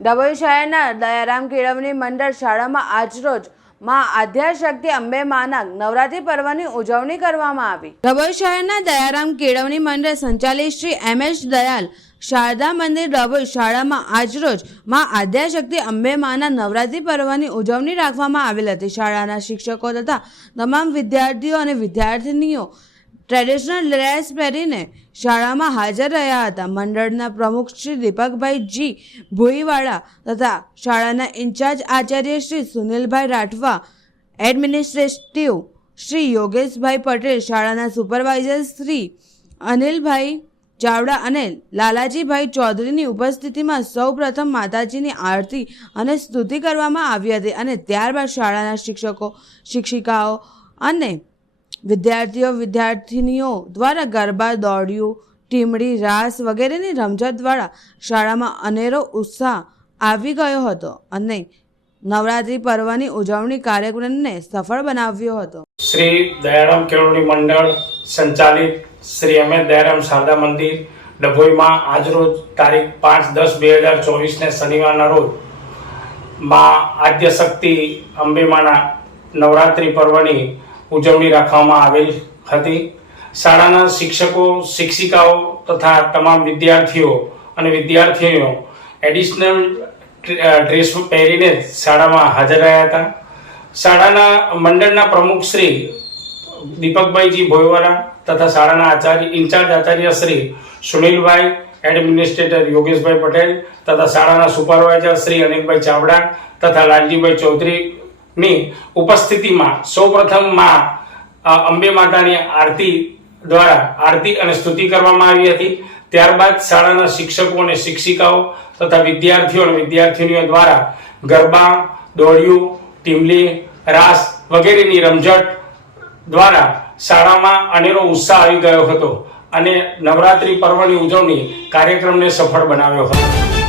ડભોઈ શહેરના દયારામ કેળવણી મંડળ શાળામાં આજરોજમાં આદ્યાશક્તિ અંબે માના નવરાત્રી પર્વની ઉજવણી કરવામાં આવી. ડભોઈ શહેરના દયારામ કેળવણી મંડળ સંચાલિત શ્રી એમ એચ દયાલ શારદા મંદિર ડભોઈ શાળામાં આજરોજમાં આદ્યાશક્તિ અંબે માના નવરાત્રી પર્વની ઉજવણી રાખવામાં આવેલ હતી. શાળાના શિક્ષકો તથા તમામ વિદ્યાર્થીઓ અને વિદ્યાર્થિનીઓ ટ્રેડિશનલ ડ્રેસ પહેરીને શાળામાં હાજર રહ્યા હતા. મંડળના પ્રમુખ શ્રી દીપકભાઈ જી ભોઈવાળા તથા શાળાના ઇન્ચાર્જ આચાર્ય શ્રી સુનિલભાઈ રાઠવા એડમિનિસ્ટ્રેટિવ શ્રી યોગેશભાઈ પટેલ, શાળાના સુપરવાઇઝર શ્રી અનિલભાઈ ચાવડા અને લાલાજીભાઈ ચૌધરીની ઉપસ્થિતિમાં સૌપ્રથમ માતાજીની આરતી અને સ્તુતિ કરવામાં આવી હતી અને ત્યારબાદ શાળાના શિક્ષકો, શિક્ષિકાઓ અને વિદ્યાર્થીઓ વિદ્યાર્થિનીઓ દ્વારા ગરબા, દોડ્યું, ટીમડી, રાસ વગેરેની રમઝટ દ્વારા શાળામાં અનેરો ઉત્સાહ આવી ગયો હતો અને નવરાત્રી પર્વની ઉજવણી કાર્યક્રમને સફળ બનાવ્યો હતો. શ્રી દયારામ કેળવણી મંડળ સંચાલિત શ્રી અમે દયારામ શારદા મંદિર, ડભોઈમાં આજરોજ તારીખ પાંચ દસ બે હજાર ચોવીસને શનિવારના રોજમાં આદ્યશક્તિ અંબેમાના નવરાત્રિ પર્વની ઉજવણી રાખવામાં આવેલ હતી. શાળાના શિક્ષકો, શિક્ષિકાઓ તથા તમામ વિદ્યાર્થીઓ અને વિદ્યાર્થીઓ એડિશનલ ડ્રેસ પહેરીને શાળામાં હાજર રહ્યા હતા. શાળાના મંડળના પ્રમુખ શ્રી દીપકભાઈજી ભોયવાલા તથા શાળાના આચાર્ય, ઇન્ચાર્જ આચાર્ય શ્રી સુનિલભાઈ, એડમિનિસ્ટ્રેટર યોગેશભાઈ પટેલ તથા શાળાના સુપરવાઇઝર શ્રી અનિલભાઈ ચાવડા તથા લાલજીભાઈ ચૌધરીની ઉપસ્થિતિમાં સૌપ્રથમમાં અંબે માતાની આરતી દ્વારા આરતી અને સ્તુતિ કરવામાં આવી હતી. ત્યારબાદ શાળાના શિક્ષકો અને શિક્ષિકાઓ તથા વિદ્યાર્થીઓ અને વિદ્યાર્થીનીઓ દ્વારા ગરબા, દોડિયું, ટીમલી, રાસ વગેરેની રમઝટ દ્વારા શાળામાં અનેરો ઉત્સાહ આવી ગયો હતો અને નવરાત્રિ પર્વની ઉજવણી કાર્યક્રમને સફળ બનાવ્યો હતો.